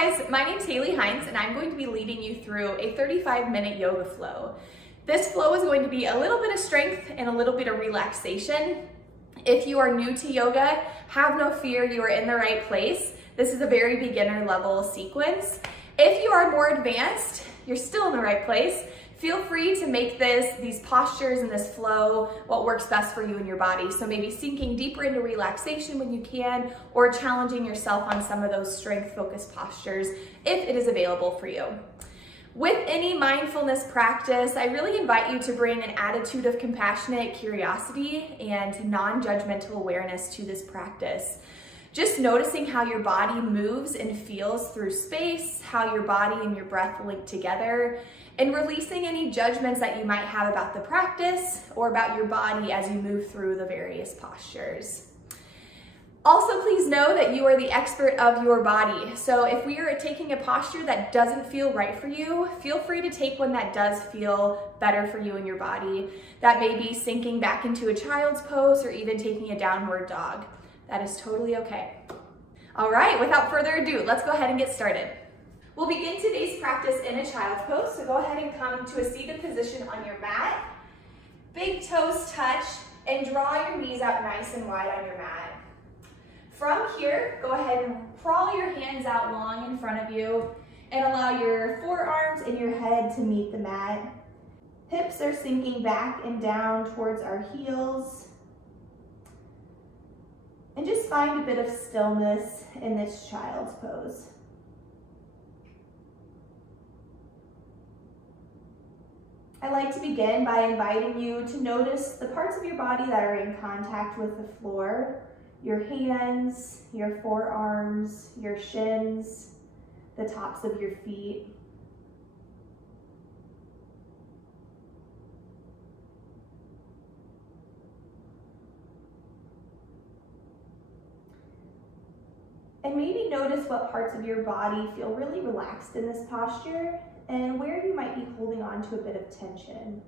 guys, my name's Haley Hines and I'm going to be leading you through a 35-minute yoga flow. This flow is going to be a little bit of strength and a little bit of relaxation. If you are new to yoga, have no fear, you are in the right place. This is a very beginner level sequence. If you are more advanced, you're still in the right place. Feel free to make these postures and this flow what works best for you and your body. So maybe sinking deeper into relaxation when you can, or challenging yourself on some of those strength-focused postures if it is available for you. With any mindfulness practice, I really invite you to bring an attitude of compassionate curiosity and non-judgmental awareness to this practice. Just noticing how your body moves and feels through space, how your body and your breath link together, and releasing any judgments that you might have about the practice or about your body as you move through the various postures. Also, please know that you are the expert of your body. So if we are taking a posture that doesn't feel right for you, feel free to take one that does feel better for you and your body. That may be sinking back into a child's pose or even taking a downward dog. That is totally okay. All right, without further ado, let's go ahead and get started. We'll begin today's practice in a child's pose, so go ahead and come to a seated position on your mat. Big toes touch and draw your knees out nice and wide on your mat. From here, go ahead and crawl your hands out long in front of you and allow your forearms and your head to meet the mat. Hips are sinking back and down towards our heels. And just find a bit of stillness in this child's pose. I like to begin by inviting you to notice the parts of your body that are in contact with the floor. Your hands, your forearms, your shins, the tops of your feet. And maybe notice what parts of your body feel really relaxed in this posture and where you might be holding on to a bit of tension.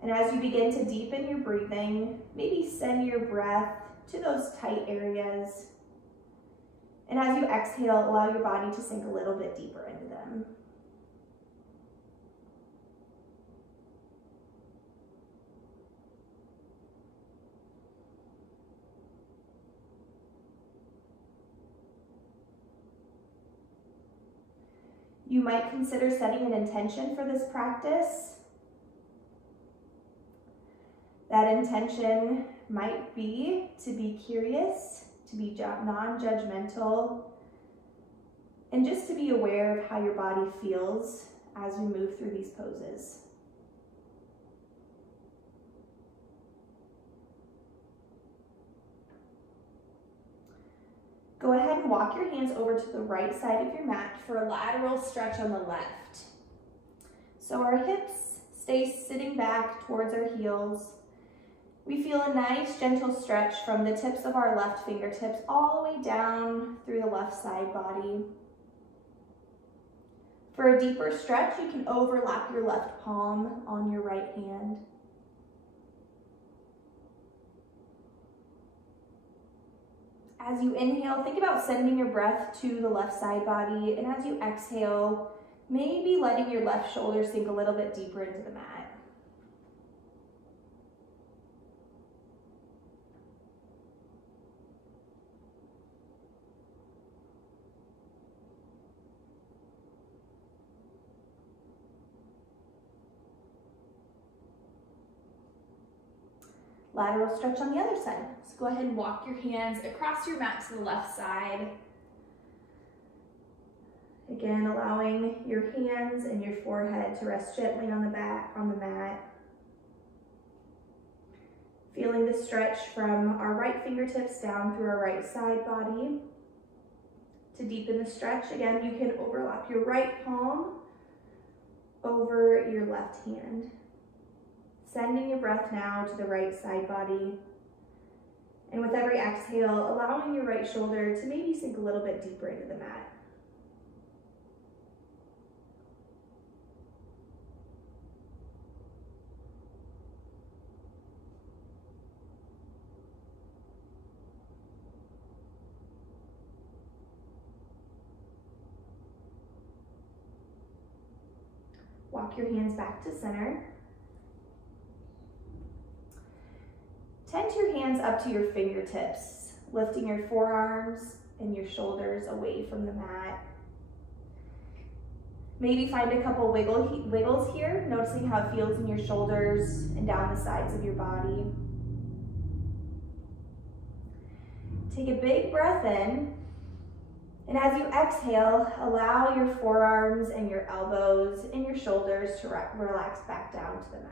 And as you begin to deepen your breathing, maybe send your breath to those tight areas. And as you exhale, allow your body to sink a little bit deeper into them. You might consider setting an intention for this practice. That intention might be to be curious, to be non-judgmental, and just to be aware of how your body feels as we move through these poses. Go ahead and walk your hands over to the right side of your mat for a lateral stretch on the left. So our hips stay sitting back towards our heels. We feel a nice gentle stretch from the tips of our left fingertips all the way down through the left side body. For a deeper stretch, you can overlap your left palm on your right hand. As you inhale, think about sending your breath to the left side body, and as you exhale, maybe letting your left shoulder sink a little bit deeper into the mat. Lateral stretch on the other side. So go ahead and walk your hands across your mat to the left side. Again, allowing your hands and your forehead to rest gently on the mat. Feeling the stretch from our right fingertips down through our right side body. To deepen the stretch, again, you can overlap your right palm over your left hand. Sending your breath now to the right side body. And with every exhale, allowing your right shoulder to maybe sink a little bit deeper into the mat. Walk your hands back to center. Tent your hands up to your fingertips, lifting your forearms and your shoulders away from the mat. Maybe find a couple wiggles here, noticing how it feels in your shoulders and down the sides of your body. Take a big breath in, and as you exhale, allow your forearms and your elbows and your shoulders to relax back down to the mat.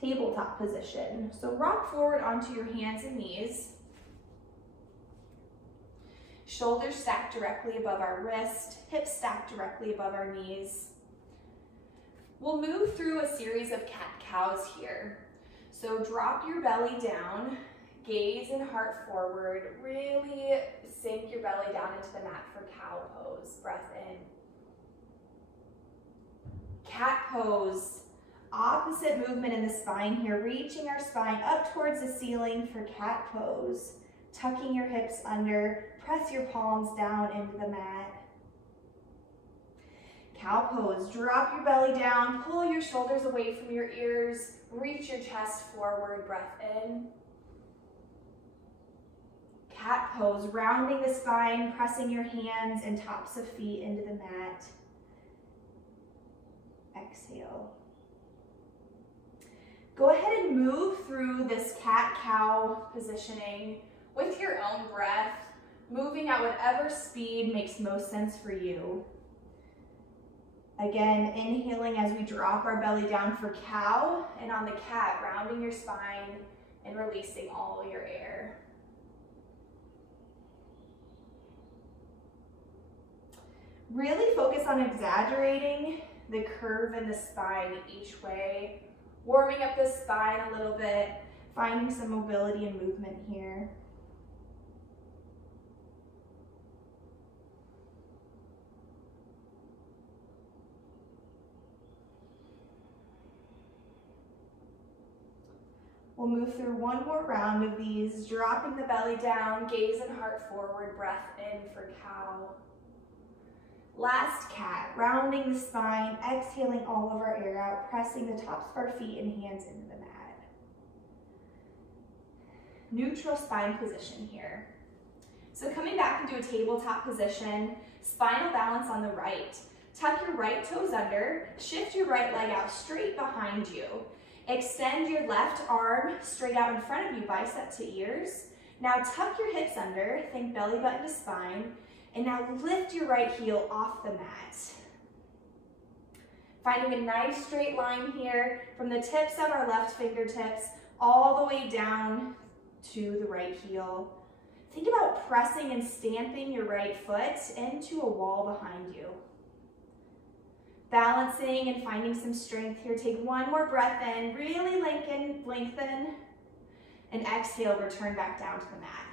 Tabletop position. So rock forward onto your hands and knees. Shoulders stacked directly above our wrist, hips stacked directly above our knees. We'll move through a series of cat-cows here. So drop your belly down, gaze and heart forward. Really sink your belly down into the mat for cow pose. Breath in. Cat pose. Opposite movement in the spine here, reaching our spine up towards the ceiling for cat pose. Tucking your hips under, press your palms down into the mat. Cow pose, drop your belly down, pull your shoulders away from your ears, reach your chest forward, breath in. Cat pose, rounding the spine, pressing your hands and tops of feet into the mat. Exhale. Go ahead and move through this cat-cow positioning with your own breath, moving at whatever speed makes most sense for you. Again, inhaling as we drop our belly down for cow, and on the cat, rounding your spine and releasing all your air. Really focus on exaggerating the curve in the spine each way, warming up the spine a little bit, finding some mobility and movement here. We'll move through one more round of these, dropping the belly down, gaze and heart forward, breath in for cow. Last cat, rounding the spine, exhaling all of our air out, pressing the tops of our feet and hands into the mat. Neutral spine position here. So coming back into a tabletop position, spinal balance on the right. Tuck your right toes under, shift your right leg out straight behind you. Extend your left arm straight out in front of you, bicep to ears. Now tuck your hips under, think belly button to spine, and now lift your right heel off the mat. Finding a nice straight line here from the tips of our left fingertips all the way down to the right heel. Think about pressing and stamping your right foot into a wall behind you. Balancing and finding some strength here. Take one more breath in, really lengthen, and exhale, return back down to the mat.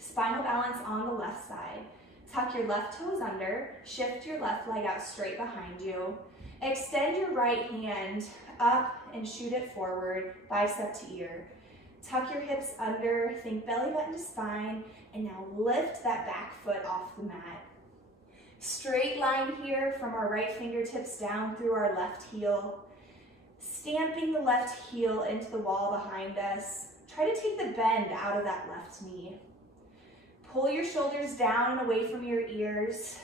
Spinal balance on the left side. Tuck your left toes under, shift your left leg out straight behind you. Extend your right hand up and shoot it forward, bicep to ear. Tuck your hips under, think belly button to spine, and now lift that back foot off the mat. Straight line here from our right fingertips down through our left heel. Stamping the left heel into the wall behind us. Try to take the bend out of that left knee. Pull your shoulders down and away from your ears.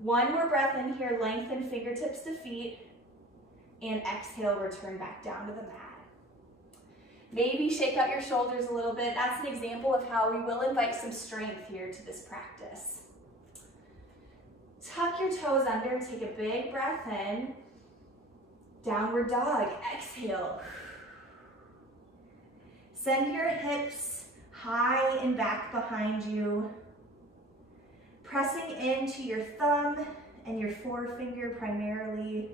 One more breath in here, lengthen fingertips to feet, and exhale, return back down to the mat. Maybe shake out your shoulders a little bit. That's an example of how we will invite some strength here to this practice. Tuck your toes under, take a big breath in. Downward dog, exhale. Send your hips high and back behind you. Pressing into your thumb and your forefinger primarily.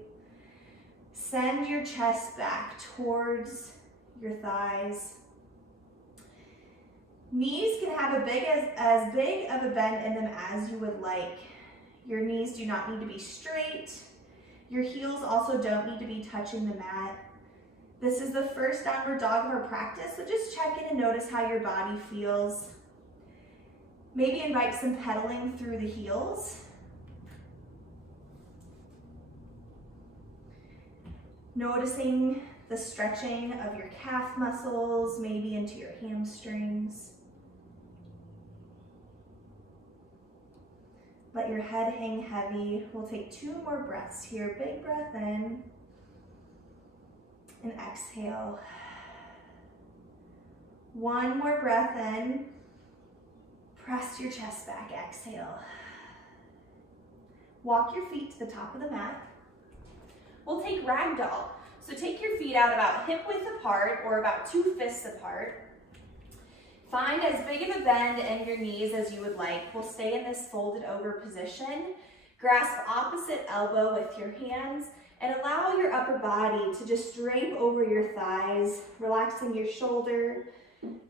Send your chest back towards your thighs. Knees can have as big of a bend in them as you would like. Your knees do not need to be straight. Your heels also don't need to be touching the mat. This is the first downward dog of our practice, so just check in and notice how your body feels. Maybe invite some pedaling through the heels. Noticing the stretching of your calf muscles, maybe into your hamstrings. Let your head hang heavy. We'll take 2 more breaths here. Big breath in and exhale. 1 more breath in. Press your chest back, exhale. Walk your feet to the top of the mat. We'll take ragdoll. So take your feet out about hip width apart or about 2 fists apart. Find as big of a bend in your knees as you would like. We'll stay in this folded over position. Grasp opposite elbow with your hands and allow your upper body to just drape over your thighs, relaxing your shoulder,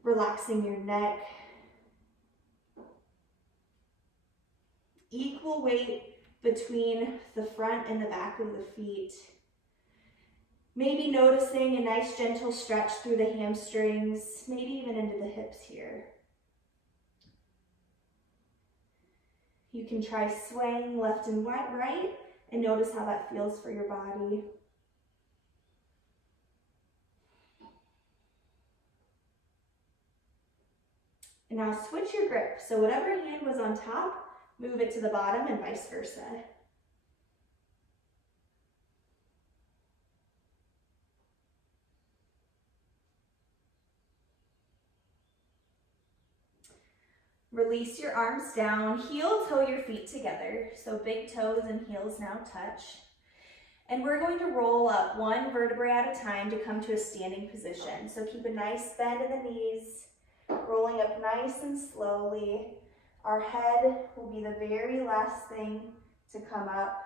relaxing your neck. Equal weight between the front and the back of the feet. Maybe noticing a nice gentle stretch through the hamstrings, maybe even into the hips here. You can try swaying left and right and notice how that feels for your body. And now switch your grip. So whatever hand was on top, move it to the bottom and vice versa. Release your arms down, heel toe your feet together. So big toes and heels now touch. And we're going to roll up 1 vertebrae at a time to come to a standing position. So keep a nice bend in the knees, rolling up nice and slowly. Our head will be the very last thing to come up.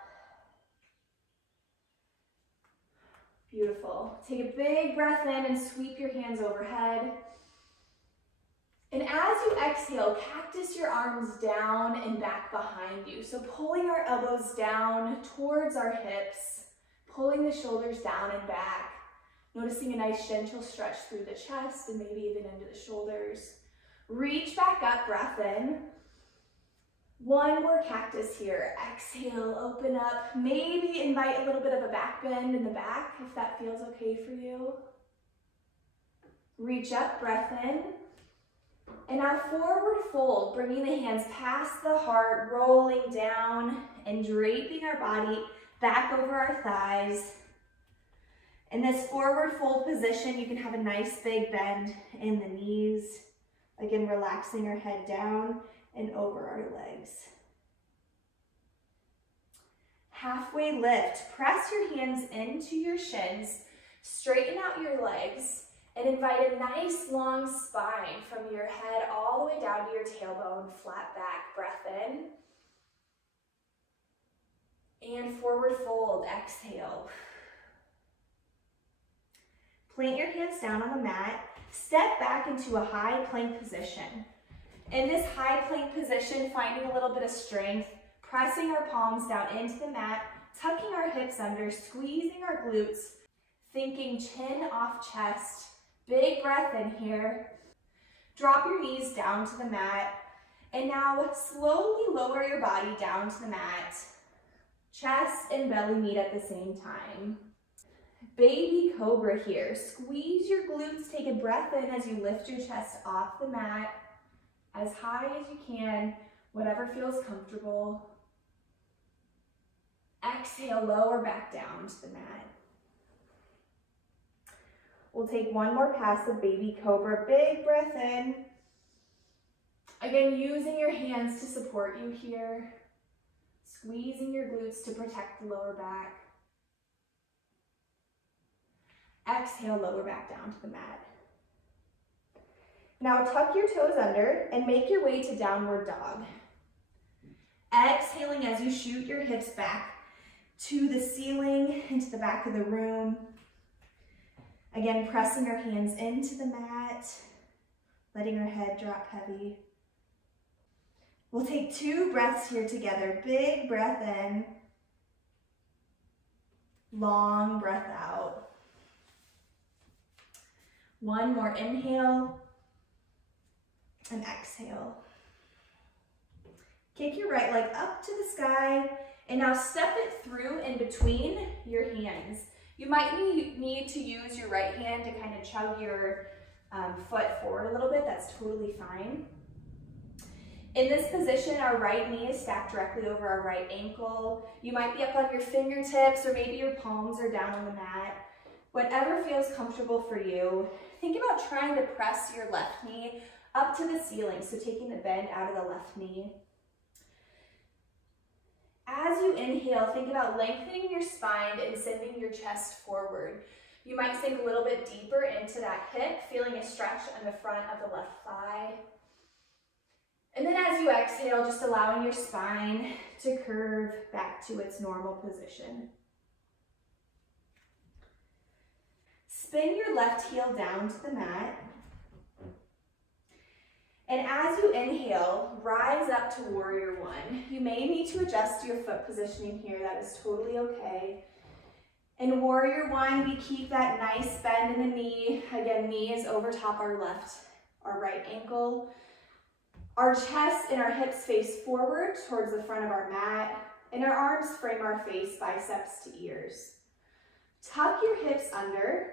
Beautiful. Take a big breath in and sweep your hands overhead. And as you exhale, cactus your arms down and back behind you. So pulling our elbows down towards our hips, pulling the shoulders down and back, noticing a nice gentle stretch through the chest and maybe even into the shoulders. Reach back up, breath in. 1 more cactus here. Exhale, open up. Maybe invite a little bit of a back bend in the back if that feels okay for you. Reach up, breath in. And now forward fold, bringing the hands past the heart, rolling down and draping our body back over our thighs. In this forward fold position, you can have a nice big bend in the knees. Again, relaxing our head down and over our legs. Halfway lift, press your hands into your shins, straighten out your legs, and invite a nice long spine from your head all the way down to your tailbone, flat back, breath in. And forward fold, exhale. Plant your hands down on the mat, step back into a high plank position. In this high plank position, finding a little bit of strength, pressing our palms down into the mat, tucking our hips under, squeezing our glutes, thinking chin off chest. Big breath in here. Drop your knees down to the mat. And now slowly lower your body down to the mat. Chest and belly meet at the same time. Baby cobra here. Squeeze your glutes, take a breath in as you lift your chest off the mat as high as you can, whatever feels comfortable. Exhale, lower back down to the mat. We'll take 1 more pass of baby cobra. Big breath in. Again, using your hands to support you here. Squeezing your glutes to protect the lower back. Exhale, lower back down to the mat. Now tuck your toes under and make your way to downward dog. Exhaling as you shoot your hips back to the ceiling, into the back of the room. Again, pressing your hands into the mat, letting your head drop heavy. We'll take 2 breaths here together. Big breath in. Long breath out. One more inhale and exhale. Kick your right leg up to the sky and now step it through in between your hands. You might need to use your right hand to kind of chug your foot forward a little bit. That's totally fine. In this position, our right knee is stacked directly over our right ankle. You might be up on your fingertips, or maybe your palms are down on the mat. Whatever feels comfortable for you. Think about trying to press your left knee up to the ceiling, so taking the bend out of the left knee. As you inhale, think about lengthening your spine and sending your chest forward. You might sink a little bit deeper into that hip, feeling a stretch on the front of the left thigh. And then as you exhale, just allowing your spine to curve back to its normal position. Spin your left heel down to the mat. And as you inhale, rise up to warrior one. You may need to adjust your foot positioning here. That is totally okay. In warrior one, we keep that nice bend in the knee. Again, knee is over top our right ankle. Our chest and our hips face forward towards the front of our mat, and our arms frame our face, biceps to ears. Tuck your hips under,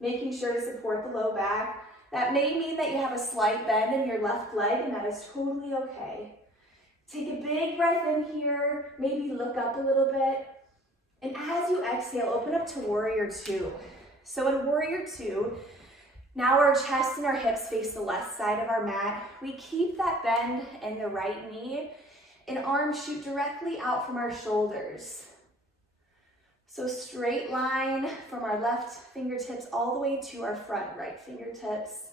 making sure to support the low back. That may mean that you have a slight bend in your left leg, and that is totally okay. Take a big breath in here, maybe look up a little bit, and as you exhale, open up to warrior two. So in warrior two, now our chest and our hips face the left side of our mat. We keep that bend in the right knee, and arms shoot directly out from our shoulders. So straight line from our left fingertips all the way to our front right fingertips.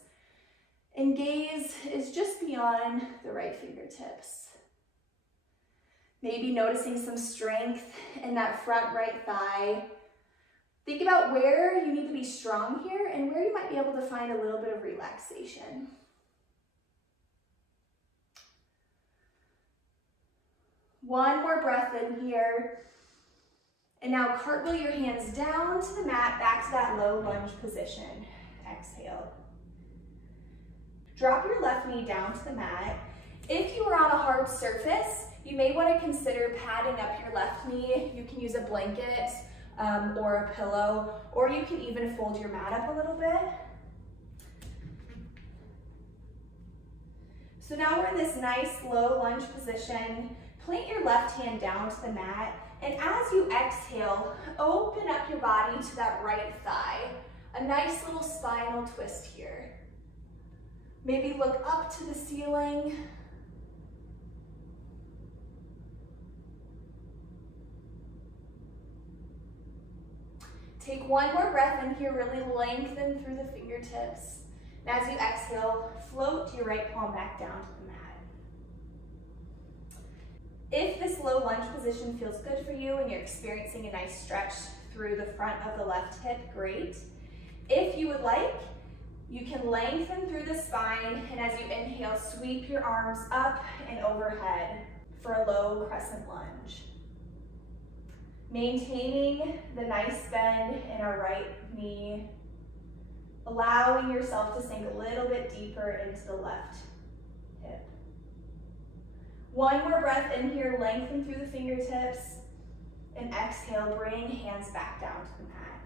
And gaze is just beyond the right fingertips. Maybe noticing some strength in that front right thigh. Think about where you need to be strong here and where you might be able to find a little bit of relaxation. One more breath in here. And now cartwheel your hands down to the mat, back to that low lunge position. Exhale. Drop your left knee down to the mat. If you are on a hard surface, you may want to consider padding up your left knee. You can use a blanket or a pillow, or you can even fold your mat up a little bit. So now we're in this nice low lunge position. Plant your left hand down to the mat, and as you exhale, open up your body to that right thigh. A nice little spinal twist here. Maybe look up to the ceiling. Take one more breath in here, really lengthen through the fingertips. And as you exhale, float your right palm back down to the mat. If this low lunge position feels good for you and you're experiencing a nice stretch through the front of the left hip, great. If you would like, you can lengthen through the spine, and as you inhale, sweep your arms up and overhead for a low crescent lunge. Maintaining the nice bend in our right knee, allowing yourself to sink a little bit deeper into the left hip. One more breath in here, lengthen through the fingertips, and exhale, bring hands back down to the mat.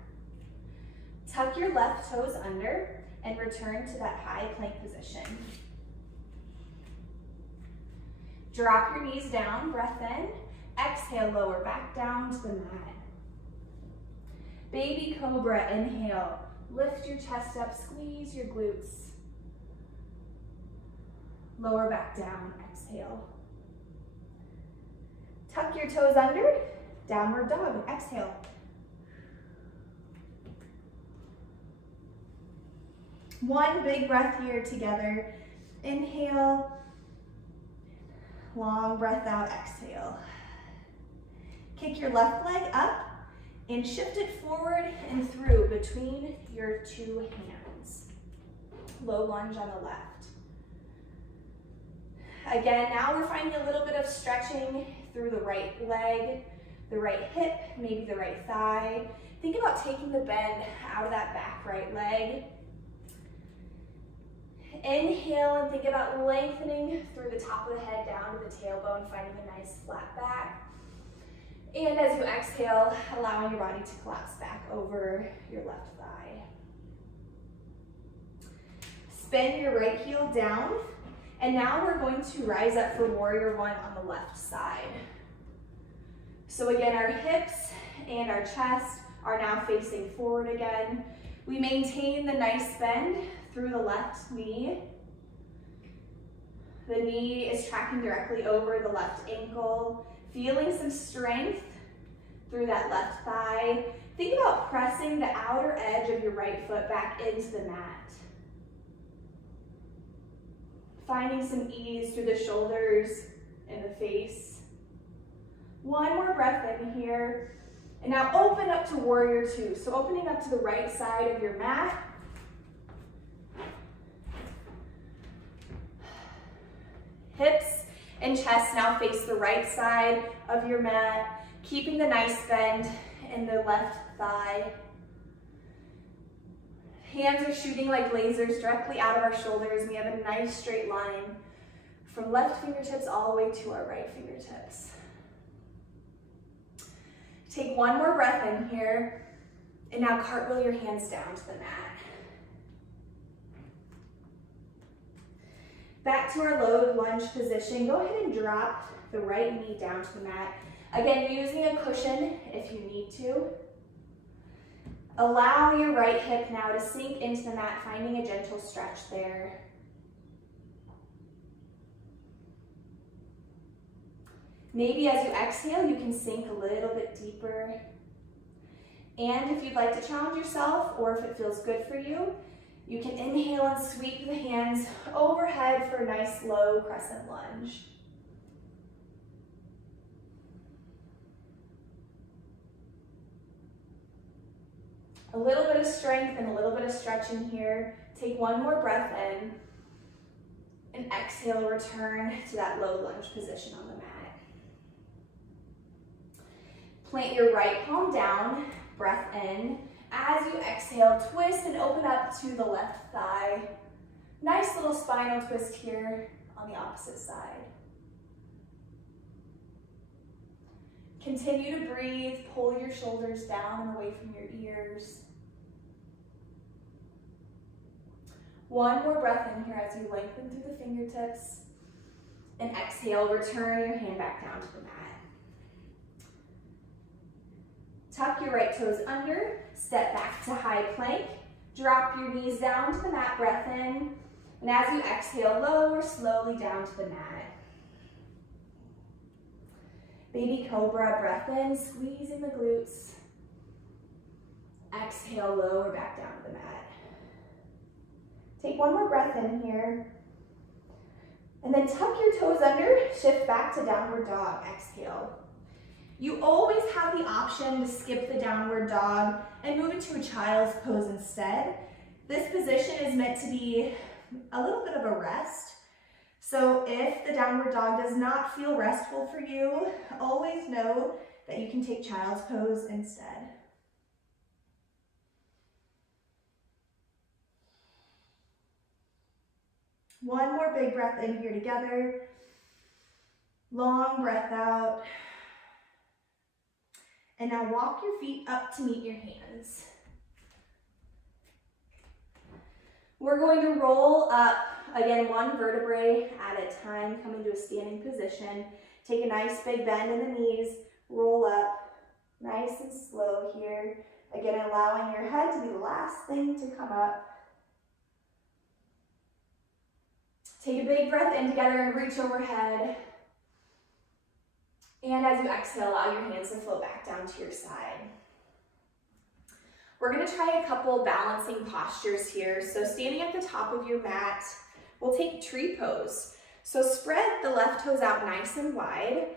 Tuck your left toes under and return to that high plank position. Drop your knees down, breath in. Exhale, lower back down to the mat. Baby cobra, inhale. Lift your chest up, squeeze your glutes. Lower back down, exhale. Tuck your toes under, downward dog, exhale. One big breath here together. Inhale, long breath out, exhale. Kick your left leg up and shift it forward and through between your two hands. Low lunge on the left. Again, now we're finding a little bit of stretching through the right leg. the right hip, maybe the right thigh. Think about taking the bend out of that back right leg. Inhale and think about lengthening through the top of the head down to the tailbone, finding a nice flat back. And as you exhale, allowing your body to collapse back over your left thigh. Spin your right heel down, and now we're going to rise up for warrior one on the left side. So again, our hips and our chest are now facing forward again. We maintain the nice bend through the left knee. The knee is tracking directly over the left ankle, feeling some strength through that left thigh. Think about pressing the outer edge of your right foot back into the mat. Finding some ease through the shoulders and the face. One more breath in here. And now open up to warrior two. So opening up to the right side of your mat. Hips and chest now face the right side of your mat, keeping the nice bend in the left thigh. Hands are shooting like lasers directly out of our shoulders. We have a nice straight line from left fingertips all the way to our right fingertips. Take one more breath in here, and now cartwheel your hands down to the mat. Back to our low lunge position. Go ahead and drop the right knee down to the mat. Again, using a cushion if you need to. Allow your right hip now to sink into the mat, finding a gentle stretch there. Maybe as you exhale, you can sink a little bit deeper. And if you'd like to challenge yourself, or if it feels good for you, you can inhale and sweep the hands overhead for a nice low crescent lunge. A little bit of strength and a little bit of stretching here. Take one more breath in, and exhale, return to that low lunge position on the mat. Plant your right palm down, breath in. As you exhale, twist and open up to the left thigh. Nice little spinal twist here on the opposite side. Continue to breathe, pull your shoulders down and away from your ears. One more breath in here as you lengthen through the fingertips. And exhale, return your hand back down to the mat. Tuck your right toes under, step back to high plank, drop your knees down to the mat, breath in, and as you exhale, lower slowly down to the mat. Baby Cobra, breath in, squeezing the glutes. Exhale, lower back down to the mat. Take one more breath in here, and then tuck your toes under, shift back to downward dog, exhale. You always have the option to skip the downward dog and move into a child's pose instead. This position is meant to be a little bit of a rest. So if the downward dog does not feel restful for you, always know that you can take child's pose instead. One more big breath in here together. Long breath out. And now walk your feet up to meet your hands. We're going to roll up, again, one vertebrae at a time, coming to a standing position. Take a nice big bend in the knees, roll up, nice and slow here. Again, allowing your head to be the last thing to come up. Take a big breath in together and reach overhead. And as you exhale, allow your hands to float back down to your side. We're going to try a couple balancing postures here. So standing at the top of your mat, we'll take tree pose. So spread the left toes out nice and wide.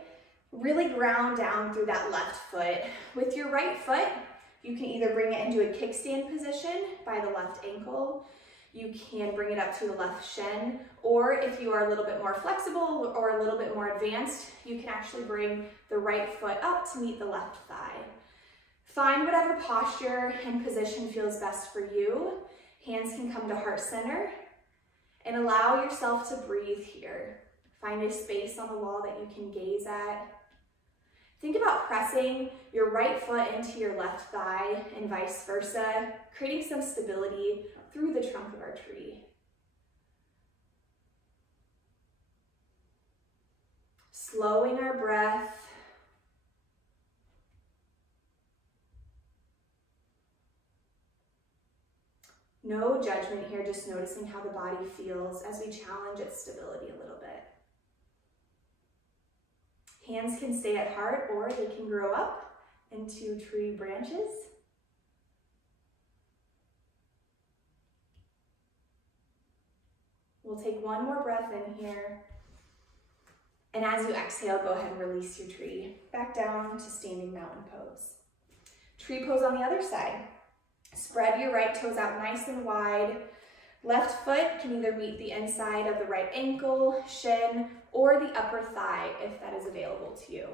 Really ground down through that left foot. With your right foot, you can either bring it into a kickstand position by the left ankle. you can bring it up to the left shin, or if you are a little bit more flexible or a little bit more advanced, you can actually bring the right foot up to meet the left thigh. Find whatever posture and position feels best for you. Hands can come to heart center, and allow yourself to breathe here. Find a space on the wall that you can gaze at. Think about pressing your right foot into your left thigh and vice versa, creating some stability through the trunk of our tree. Slowing our breath. No judgment here, just noticing how the body feels as we challenge its stability a little bit. Hands can stay at heart, or they can grow up into tree branches. We'll take one more breath in here. And as you exhale, go ahead and release your tree back down to standing mountain pose. Tree pose on the other side. Spread your right toes out nice and wide. Left foot can either meet the inside of the right ankle, shin, or the upper thigh if that is available to you.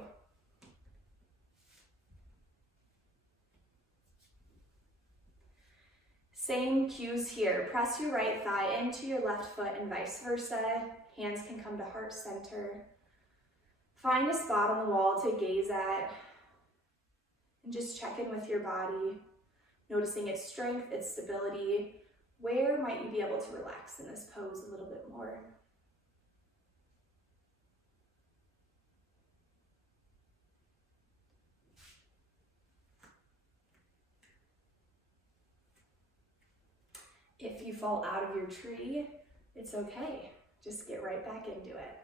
Same cues here. Press your right thigh into your left foot and vice versa. Hands can come to heart center. Find a spot on the wall to gaze at and just check in with your body, noticing its strength, its stability. Where might you be able to relax in this pose a little bit more? If you fall out of your tree, it's okay. Just get right back into it.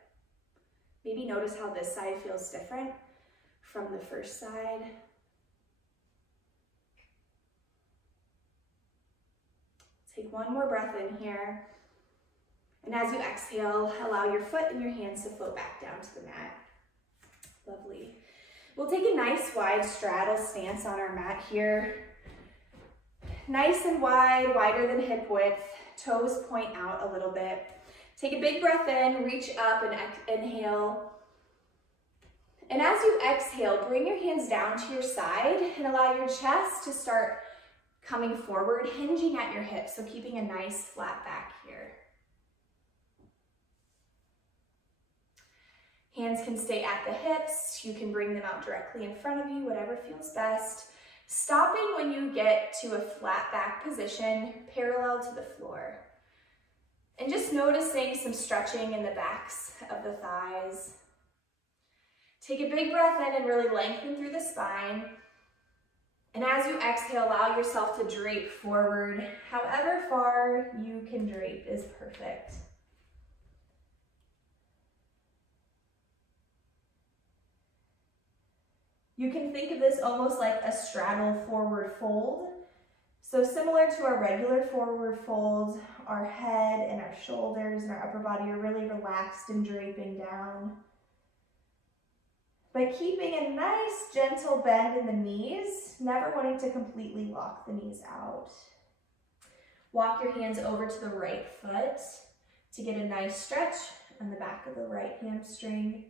Maybe notice how this side feels different from the first side. Take one more breath in here. And as you exhale, allow your foot and your hands to float back down to the mat. Lovely. We'll take a nice wide straddle stance on our mat here. Nice and wide, wider than hip width. Toes point out a little bit. Take a big breath in, reach up and inhale. And as you exhale, bring your hands down to your side and allow your chest to start coming forward, hinging at your hips, so keeping a nice flat back here. Hands can stay at the hips. You can bring them out directly in front of you, whatever feels best. Stopping when you get to a flat back position, parallel to the floor. And just noticing some stretching in the backs of the thighs. Take a big breath in and really lengthen through the spine. And as you exhale, allow yourself to drape forward. However far you can drape is perfect. You can think of this almost like a straddle forward fold. So similar to our regular forward fold, our head and our shoulders and our upper body are really relaxed and draping down. But keeping a nice gentle bend in the knees, never wanting to completely lock the knees out. Walk your hands over to the right foot to get a nice stretch on the back of the right hamstring.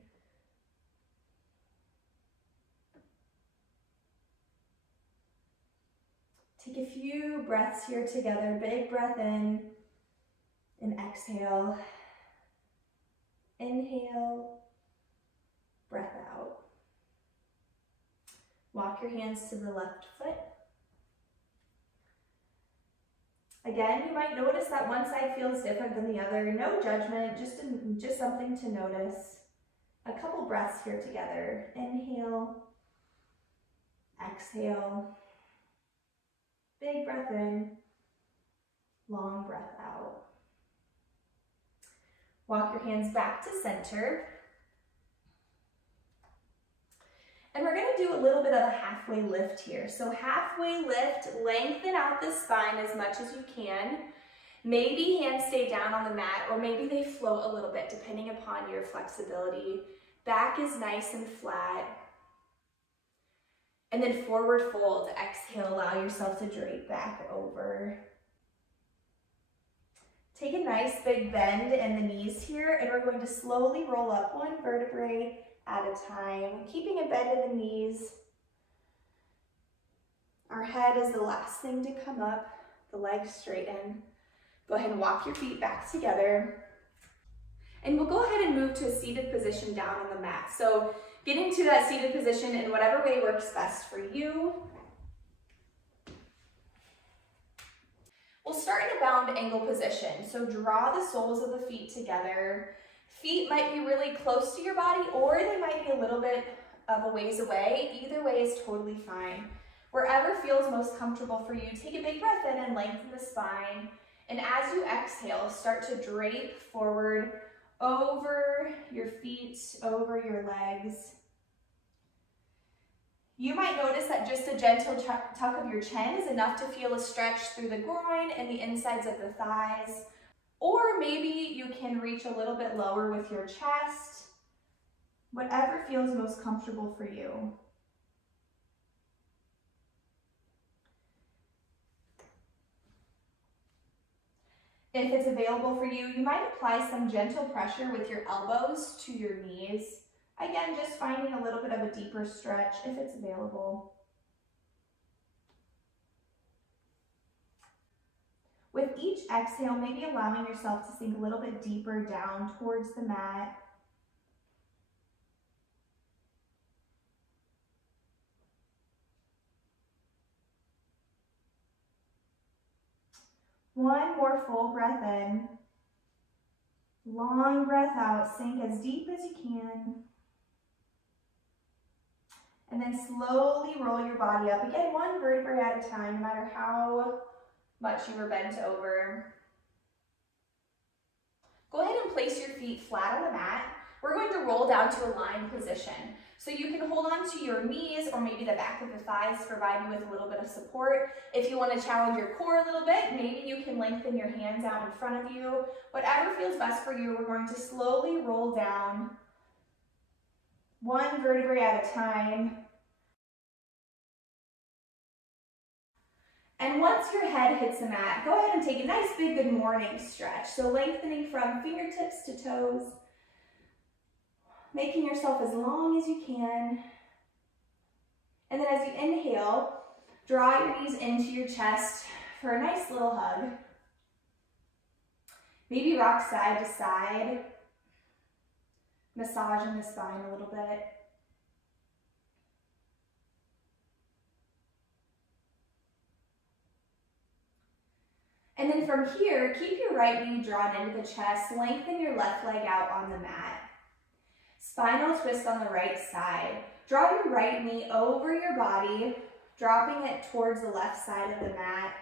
Take a few breaths here together. Big breath in and exhale. Inhale, breath out. Walk your hands to the left foot. Again, you might notice that one side feels different than the other. No judgment, just something to notice. A couple breaths here together. Inhale, exhale. Big breath in, long breath out. Walk your hands back to center. And we're gonna do a little bit of a halfway lift here. So halfway lift, lengthen out the spine as much as you can. Maybe hands stay down on the mat, or maybe they float a little bit depending upon your flexibility. Back is nice and flat. And then forward fold, exhale, allow yourself to drape back over. Take a nice big bend in the knees here, and we're going to slowly roll up one vertebrae at a time, keeping a bend in the knees. Our head is the last thing to come up, the legs straighten. Go ahead and walk your feet back together. And we'll go ahead and move to a seated position down on the mat. So get into that seated position in whatever way works best for you. We'll start in a bound ankle position. So draw the soles of the feet together. Feet might be really close to your body, or they might be a little bit of a ways away. Either way is totally fine. Wherever feels most comfortable for you, take a big breath in and lengthen the spine. And as you exhale, start to drape forward over your feet, over your legs. You might notice that just a gentle tuck of your chin is enough to feel a stretch through the groin and the insides of the thighs. Or maybe you can reach a little bit lower with your chest. Whatever feels most comfortable for you. If it's available for you, you might apply some gentle pressure with your elbows to your knees. Again, just finding a little bit of a deeper stretch if it's available. With each exhale, maybe allowing yourself to sink a little bit deeper down towards the mat. One more full breath in. Long breath out, sink as deep as you can. And then slowly roll your body up. Again, one vertebrae at a time, no matter how much you were bent over. Go ahead and place your feet flat on the mat. We're going to roll down to a lying position. So you can hold on to your knees or maybe the back of the thighs to provide you with a little bit of support. If you want to challenge your core a little bit, maybe you can lengthen your hands out in front of you. Whatever feels best for you, we're going to slowly roll down, one vertebrae at a time. And once your head hits the mat, go ahead and take a nice big good morning stretch. So lengthening from fingertips to toes, making yourself as long as you can. And then as you inhale, draw your knees into your chest for a nice little hug. Maybe rock side to side, massaging the spine a little bit. And then from here, keep your right knee drawn into the chest, lengthen your left leg out on the mat. Spinal twist on the right side. Draw your right knee over your body, dropping it towards the left side of the mat.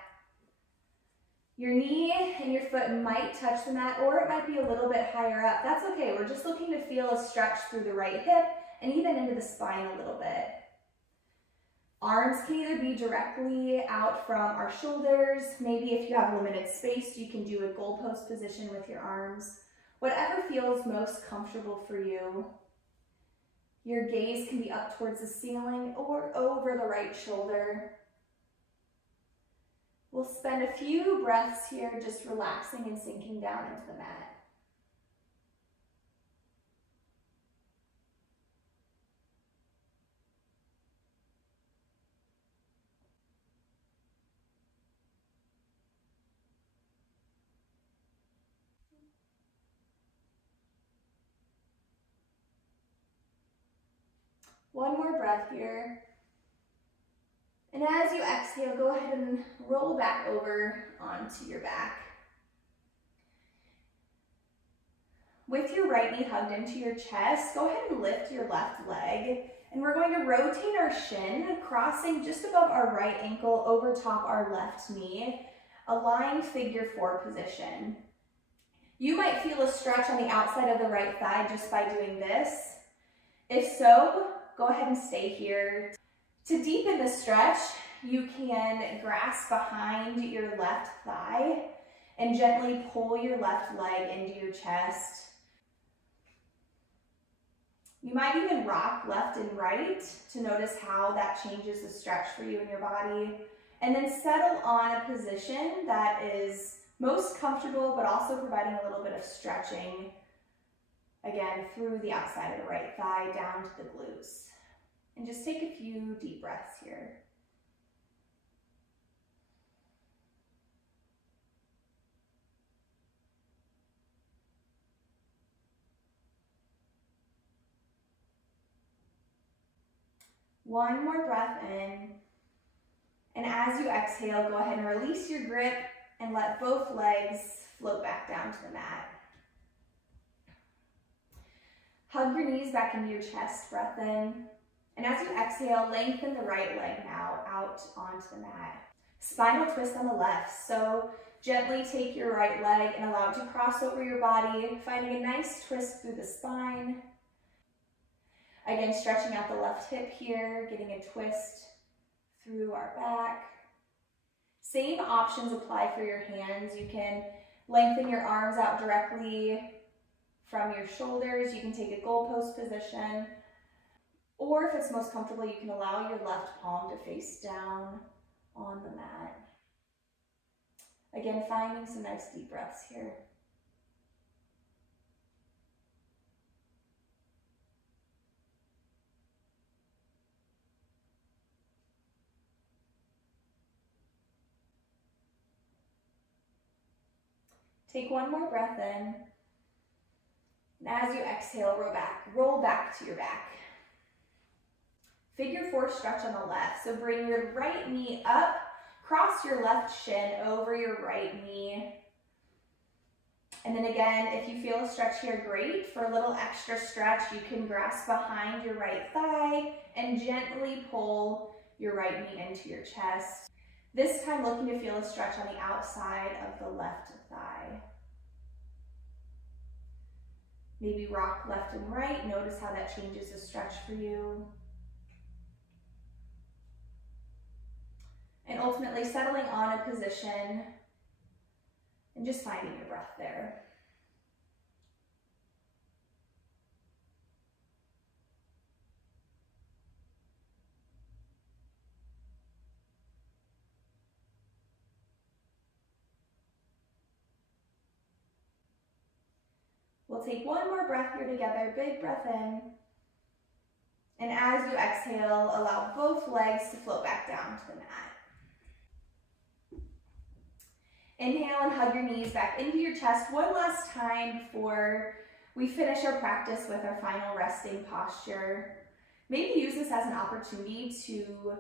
Your knee and your foot might touch the mat, or it might be a little bit higher up. That's okay. We're just looking to feel a stretch through the right hip and even into the spine a little bit. Arms can either be directly out from our shoulders. Maybe if you have limited space, you can do a goalpost position with your arms. Whatever feels most comfortable for you. Your gaze can be up towards the ceiling or over the right shoulder. We'll spend a few breaths here just relaxing and sinking down into the mat. One more breath here. And as you exhale, go ahead and roll back over onto your back. With your right knee hugged into your chest, go ahead and lift your left leg. And we're going to rotate our shin, crossing just above our right ankle over top our left knee, a lying figure four position. You might feel a stretch on the outside of the right thigh just by doing this. If so, go ahead and stay here. To deepen the stretch, you can grasp behind your left thigh and gently pull your left leg into your chest. You might even rock left and right to notice how that changes the stretch for you in your body. And then settle on a position that is most comfortable, but also providing a little bit of stretching, again, through the outside of the right thigh down to the glutes. And just take a few deep breaths here. One more breath in. And as you exhale, go ahead and release your grip and let both legs float back down to the mat. Hug your knees back into your chest, breath in. And as you exhale, lengthen the right leg now out onto the mat. Spinal twist on the left. So gently take your right leg and allow it to cross over your body, finding a nice twist through the spine. Again, stretching out the left hip here, getting a twist through our back. Same options apply for your hands. You can lengthen your arms out directly from your shoulders. You can take a goalpost position. Or if it's most comfortable, you can allow your left palm to face down on the mat. Again, finding some nice deep breaths here. Take one more breath in. And as you exhale, roll back to your back. Figure four stretch on the left. So bring your right knee up, cross your left shin over your right knee. And then again, if you feel a stretch here, great. For a little extra stretch, you can grasp behind your right thigh and gently pull your right knee into your chest. This time looking to feel a stretch on the outside of the left thigh. Maybe rock left and right. Notice how that changes the stretch for you. And ultimately settling on a position and just finding your breath there. We'll take one more breath here together. Big breath in. And as you exhale, allow both legs to float back down to the mat. Inhale and hug your knees back into your chest one last time before we finish our practice with our final resting posture. Maybe use this as an opportunity to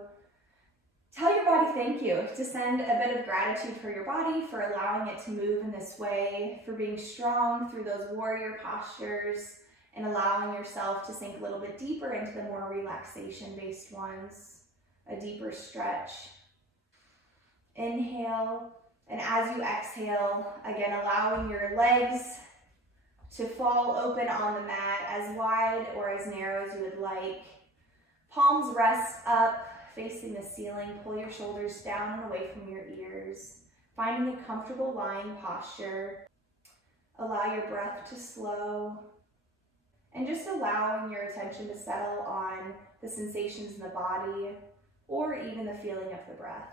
tell your body thank you, to send a bit of gratitude for your body, for allowing it to move in this way, for being strong through those warrior postures, and allowing yourself to sink a little bit deeper into the more relaxation-based ones, a deeper stretch. Inhale, and as you exhale, again, allowing your legs to fall open on the mat as wide or as narrow as you would like. Palms rest up, facing the ceiling. Pull your shoulders down and away from your ears. Finding a comfortable lying posture. Allow your breath to slow. And just allowing your attention to settle on the sensations in the body or even the feeling of the breath.